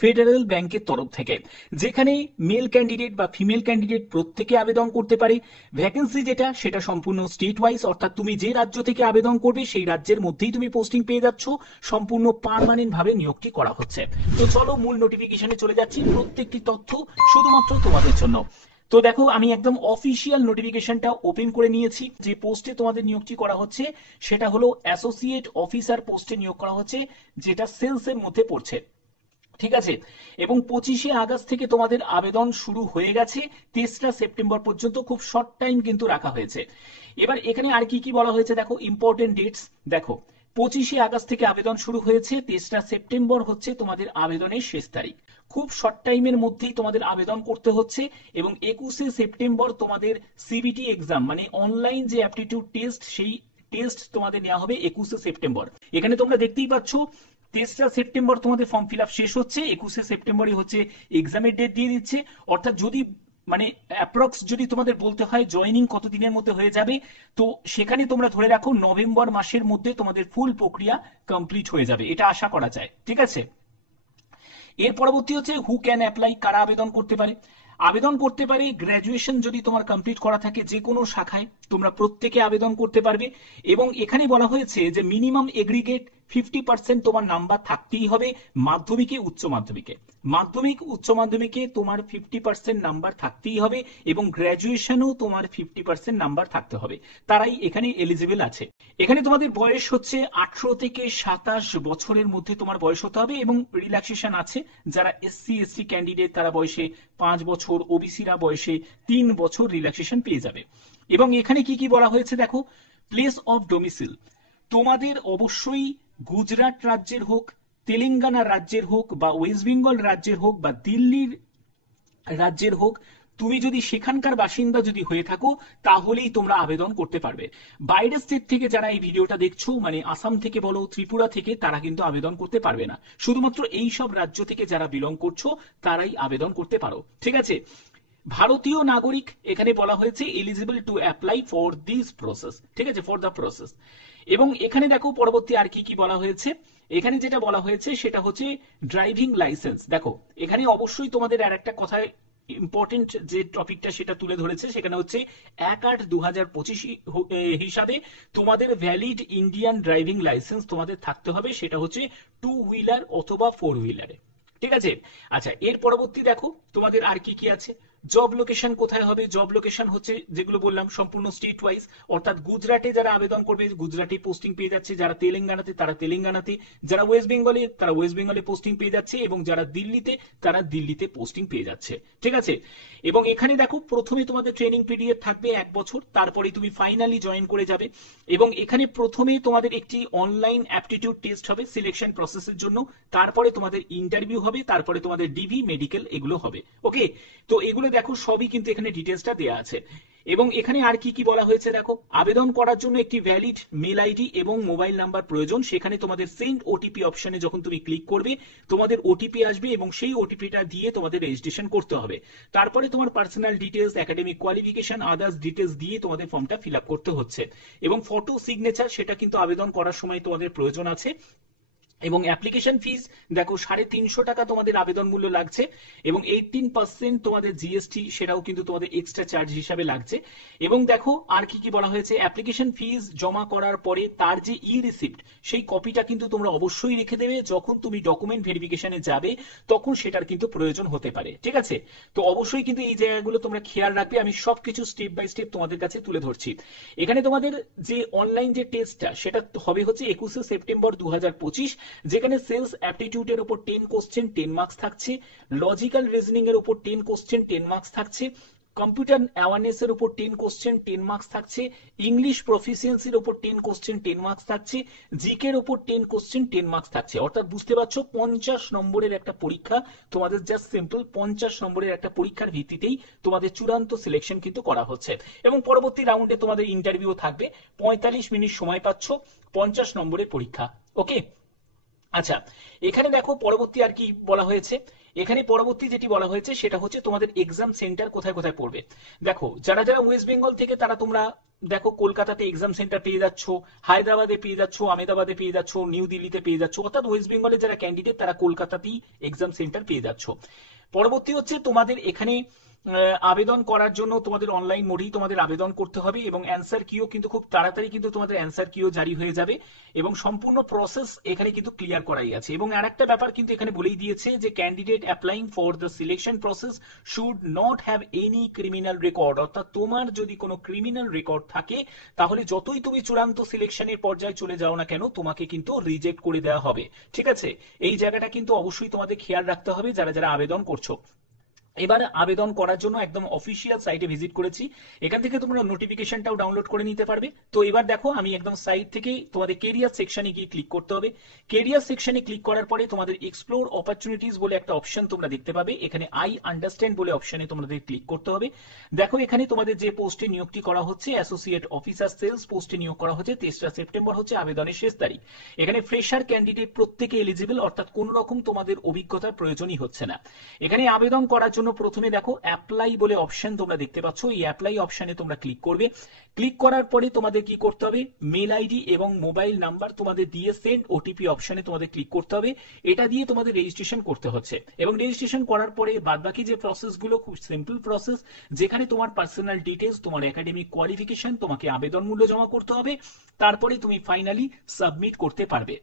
Federal ব্যাংকের তরফ থেকে, যেখানে মেল ক্যান্ডিডেট বা ফিমেল ক্যান্ডিডেট প্রত্যেকে আবেদন করতে পারে। ভ্যাকেন্সি যেটা সেটা সম্পূর্ণ স্টেট ওয়াইজ, অর্থাৎ তুমি যে রাজ্য থেকে আবেদন করবে সেই রাজ্যের মধ্যেই তুমি পোস্টিং পেয়ে যাচ্ছ। সম্পূর্ণ পার্মানেন্ট ভাবে নিয়োগটি করা হচ্ছে। তো চলো মূল নোটিফিকেশনে চলে যাচ্ছি, প্রত্যেকটি তথ্য শুধুমাত্র তোমাদের জন্য। তো দেখো আমি একদম অফিসিয়াল নোটিফিকেশনটা ওপেন করে নিয়েছি। যে পোস্টে তোমাদের নিয়োগটি করা হচ্ছে সেটা হলো অ্যাসোসিয়েট অফিসার পোস্টে নিয়োগ করা হচ্ছে, যেটা সেলসের মধ্যে পড়ছে। ঠিক আছে, এবং 25শে আগস্ট থেকে তোমাদের আবেদন শুরু হয়ে গেছে, 23রা সেপ্টেম্বর পর্যন্ত, খুব শর্ট টাইম কিন্তু রাখা হয়েছে। এবার এখানে আর কি কি বলা হয়েছে দেখো, ইম্পর্টেন্ট ডেটস দেখো। 25শে আগস্ট থেকে আবেদন শুরু হয়েছে, 23রা সেপ্টেম্বর হচ্ছে তোমাদের আবেদনের শেষ তারিখ। খুব শর্ট টাইমের মধ্যেই তোমাদের আবেদন করতে হচ্ছে। এবং 21শে সেপ্টেম্বর তোমাদের সিবিটি এক্সাম, মানে অনলাইন যে অ্যাপটিটিউড টেস্ট, সেই টেস্ট তোমাদের নেওয়া হবে 21শে সেপ্টেম্বর। এখানে তোমরা দেখতেই পাচ্ছ 23রা সেপ্টেম্বর তোমাদের ফর্ম ফিল আপ শেষ হচ্ছে, 21শে সেপ্টেম্বরই হচ্ছে এক্সামের ডেট দিয়ে দিচ্ছে। অর্থাৎ যদি মানে অ্যাপ্রক্স যদি তোমাদের বলতে হয় জয়নিং কত দিনের মধ্যে হয়ে যাবে, তো সেখানে তোমরা ধরে রাখো নভেম্বর মাসের মধ্যে তোমাদের ফুল প্রক্রিয়া কমপ্লিট হয়ে যাবে, এটা আশা করা যায়। ঠিক আছে, এর পরবর্তী হচ্ছে হু ক্যান অ্যাপ্লাই, কারা আবেদন করতে পারে। আবেদন করতে পারে গ্র্যাজুয়েশন যদি তোমার কমপ্লিট করা থাকে যে কোনো শাখায়, তোমরা প্রত্যেকে আবেদন করতে পারবে। এবং এখানে বলা হয়েছে যে মিনিমাম এগ্রিগেট 50% তোমার নাম্বার থাকতেই হবে মাধ্যমিকে, উচ্চ মাধ্যমিকে। মাধ্যমিক উচ্চ মাধ্যমিকে তোমার 50% নাম্বার থাকতেই হবে, এবং গ্র্যাজুয়েশনও তোমার 50% নাম্বার থাকতে হবে, তারাই এখানে এলিজিবল আছে। এখানে তোমাদের বয়স হচ্ছে 18 থেকে 27 বছরের মধ্যে তোমার বয়স হতে হবে, এবং রিল্যাক্সেশন আছে। যারা এসসি এসটি ক্যান্ডিডেট তারা বয়সে 5 বছর, ওবিসিরা বয়সে 3 বছর রিল্যাক্সেশন পেয়ে যাবে। এবং এখানে কি কি বলা হয়েছে দেখো, প্লেস অফ ডোমিসিল তোমাদের অবশ্যই গুজরাট রাজ্যের হোক, তেলেঙ্গানা রাজ্যের হোক, বা ওয়েস্ট বেঙ্গল রাজ্যের হোক, বা দিল্লির রাজ্যের হোক, তুমি যদি সেখানকার বাসিন্দা যদি হয়ে থাকো তাহলেই তোমরা আবেদন করতে পারবে। বাইরের স্টেট থেকে যারা এই ভিডিওটা দেখছো, মানে আসাম থেকে বলো, ত্রিপুরা থেকে, তারা কিন্তু আবেদন করতে পারবে না। শুধুমাত্র এই সব রাজ্য থেকে যারা বিলং করছো তারাই আবেদন করতে পারো। ঠিক আছে, ভারতীয় নাগরিক এখানে বলা হয়েছে eligible to apply for this process. ঠিক আছে, ফর দ্য প্রসেস। এবং এখানে দেখো পরবর্তী আর কি কি বলা হয়েছে। এখানে যেটা বলা হয়েছে সেটা হচ্ছে ড্রাইভিং লাইসেন্স। দেখো এখানে অবশ্যই তোমাদের আর একটা কথা ইম্পর্টেন্ট যে টপিকটা সেটা তুলে ধরেছে, সেখানে হচ্ছে 1/8/2025 হিসাবে তোমাদের ভ্যালিড ইন্ডিয়ান ড্রাইভিং লাইসেন্স তোমাদের থাকতে হবে, সেটা হচ্ছে 2 হুইলার অথবা 4 হুইলারে। ঠিক আছে, আচ্ছা এর পরবর্তী দেখো তোমাদের আর কি কি আছে। জব লোকেশন কোথায় হবে, জব লোকেশন হচ্ছে যেগুলো বললাম সম্পূর্ণ স্টেট ওয়াইজ। অর্থাৎ গুজরাটে যারা আবেদন করবে গুজরাটে পোস্টিং পেয়ে যাচ্ছে, যারা তেলেঙ্গানাতে তারা তেলেঙ্গানাতে, যারা ওয়েস্ট বেঙ্গলে তারা ওয়েস্ট বেঙ্গলে পোস্টিং পেয়ে যাচ্ছে, এবং যারা দিল্লিতে তারা দিল্লিতে পোস্টিং পেয়ে যাচ্ছে। ঠিক আছে, এবং এখানে দেখো প্রথমে তোমাদের ট্রেনিং পিরিয়ড থাকবে 1 বছর, তারপরে তুমি ফাইনালি জয়েন করে যাবে। এবং এখানে প্রথমে তোমাদের একটি অনলাইন অ্যাপটিটিউড টেস্ট হবে সিলেকশন প্রসেসের জন্য, তারপরে তোমাদের ইন্টারভিউ হবে, তারপরে তোমাদের ডিভি মেডিকেল এগুলো হবে। ওকে, তো এগুলো দেখো সবই কিন্তু এখানে ডিটেলসটা দেওয়া আছে। এবং এখানে আর কি কি বলা হয়েছে দেখো, আবেদন করার জন্য একটি ভ্যালিড মেল আইডি এবং মোবাইল নাম্বার প্রয়োজন। সেখানে তোমাদের সেন্ড ওটিপি অপশনে যখন তুমি ক্লিক করবে তোমাদের ওটিপি আসবে, এবং সেই ওটিপিটা দিয়ে তোমাদের রেজিস্ট্রেশন করতে হবে। তারপরে তোমার personal details, academic qualification, others details দিয়ে তোমাদের ফর্মটা ফিল আপ করতে হচ্ছে। এবং ফটো সিগনেচার সেটা কিন্তু আবেদন করার সময় তোমাদের প্রয়োজন আছে। এবং অ্যাপ্লিকেশন ফিস দেখো 350 টাকা তোমাদের আবেদন মূল্য লাগছে, এবং 18% তোমাদের জিএসটি সেটাও কিন্তু তোমাদের এক্সট্রা চার্জ হিসাবে লাগছে। এবং দেখো আর কি কি বলা হয়েছে, অ্যাপ্লিকেশন ফিস জমা করার পরে তার যে ই রিসিপ্ট সেই কপিটা কিন্তু তোমরা অবশ্যই রেখে দেবে, যখন তুমি ডকুমেন্ট ভেরিফিকেশনে যাবে তখন সেটার কিন্তু প্রয়োজন হতে পারে। ঠিক আছে, তো অবশ্যই কিন্তু এই জায়গাগুলো তোমরা খেয়াল রাখবে, আমি সবকিছু স্টেপ বাই স্টেপ তোমাদের কাছে তুলে ধরছি। এখানে তোমাদের যে অনলাইন যে টেস্টটা সেটা হবে হচ্ছে 21শে সেপ্টেম্বর 2025, যেখানে সেলস অ্যাপটিটিউডের উপর 10 কোশ্চেন 10 মার্কস থাকছে, লজিক্যাল রিজনিং এর উপর 10 কোশ্চেন 10 মার্কস থাকছে, কম্পিউটার অ্যাওয়ারনেস এর উপর 10 কোশ্চেন 10 মার্কস থাকছে, ইংলিশ প্রফিসিয়েন্সির উপর 10 কোশ্চেন 10 মার্কস থাকছে, জিকে এর উপর 10 কোশ্চেন 10 মার্কস থাকছে। অর্থাৎ বুঝতে পারছো 50 নম্বরের একটা পরীক্ষা তোমাদের, জাস্ট সিম্পল 50 নম্বরের একটা পরীক্ষার ভিত্তিতেই তোমাদের চূড়ান্ত সিলেকশন কিন্তু করা হচ্ছে। এবং পরবর্তী রাউন্ডে তোমাদের ইন্টারভিউ থাকবে, 45 মিনিট সময় পাচ্ছ, 50 নম্বরের পরীক্ষা। ওকে, আচ্ছা, এখানে দেখো পরবর্তী আর কি বলা হয়েছে। এখানে পরবর্তী যেটি বলা হয়েছে সেটা হচ্ছে তোমাদের এক্সাম সেন্টার কোথায় কোথায় পড়বে। দেখো যারা যারা ওয়েস্ট বেঙ্গল থেকে তারা তোমরা দেখো কলকাতাতে এক্সাম সেন্টার পেয়ে যাচ্ছ, হায়দ্রাবাদে পেয়ে যাচ্ছ, আহমেদাবাদে পেয়ে যাচ্ছ, নিউ দিল্লিতে পেয়ে যাচ্ছ, অর্থাৎ ওয়েস্ট বেঙ্গলের যারা ক্যান্ডিডেট তারা কলকাতাতেই এক্সাম সেন্টার পেয়ে যাচ্ছ। পরবর্তী হচ্ছে তোমাদের এখানে আবেদন করার জন্য তোমাদের অনলাইন মোডেই তোমাদের আবেদন করতে হবে, এবং অ্যান্সার কিও কিন্তু খুব তাড়াতাড়ি কিন্তু তোমাদের অ্যান্সার কিও জারি হয়ে যাবে, এবং সম্পূর্ণ প্রসেস এখানে কিন্তু ক্লিয়ার করাই আছে। এবং আরেকটা ব্যাপার কিন্তু এখানে বলেই দিয়েছে যে candidate applying for the selection process should not have any criminal record, অর্থাৎ তোমার যদি কোনো ক্রিমিনাল রেকর্ড থাকে তাহলে যতই তুমি চূড়ান্ত সিলেকশনের পর্যায়ে চলে যাও না কেন তোমাকে কিন্তু রিজেক্ট করে দেওয়া হবে। ঠিক আছে, এই জায়গাটা কিন্তু অবশ্যই তোমাদের খেয়াল রাখতে হবে যারা যারা আবেদন করছো। এবার আবেদন করার জন্য একদম অফিসিয়াল সাইটে ভিজিট করেছি, এখান থেকে তোমরা নোটিফিকেশনটাও ডাউনলোড করে নিতে পারবে। তো এবার দেখো আমি একদম সাইট থেকে তোমাদের কেরিয়ার সেকশনে গিয়ে ক্লিক করতে হবে। কেরিয়ার সেকশনে ক্লিক করার পরে তোমাদের এক্সপ্লোর অপরচুনিটিস বলে একটা অপশন তোমরা দেখতে পাবে, এখানে আই আন্ডারস্ট্যান্ড বলে অপশনে তোমাদের ক্লিক করতে হবে। দেখো এখানে তোমাদের যে পোস্টে নিয়োগটি করা হচ্ছে অ্যাসোসিয়েট অফিসার সেলস পোস্টে নিয়োগ করা হচ্ছে, 23 সেপ্টেম্বর হচ্ছে আবেদনের শেষ তারিখ। এখানে ফ্রেশার ক্যান্ডিডেট প্রত্যেকে এলিজিবল, অর্থাৎ কোন রকম তোমাদের অভিজ্ঞতার প্রয়োজনই হচ্ছে না। এখানে আবেদন করার জন্য প্রথমে দেখো অ্যাপ্লাই বলে অপশন তোমরা দেখতে পাচ্ছ, এই অ্যাপ্লাই অপশনে তোমরা ক্লিক করবে। ক্লিক করার পরে তোমাদের কি করতে হবে, মেল আইডি এবং মোবাইল নাম্বার তোমাদের দিয়ে সেন্ড ওটিপি অপশনে তোমাদের ক্লিক করতে হবে। এটা দিয়ে তোমাদের রেজিস্ট্রেশন করতে হচ্ছে, এবং রেজিস্ট্রেশন করার পরে বাদবাকি যে প্রসেসগুলো খুব সিম্পল প্রসেস, যেখানে তোমার পার্সোনাল ডিটেলস, তোমার একাডেমিক কোয়ালিফিকেশন, তোমাকে আবেদন মূল্য জমা করতে হবে, তারপরে তুমি ফাইনালি সাবমিট করতে পারবে।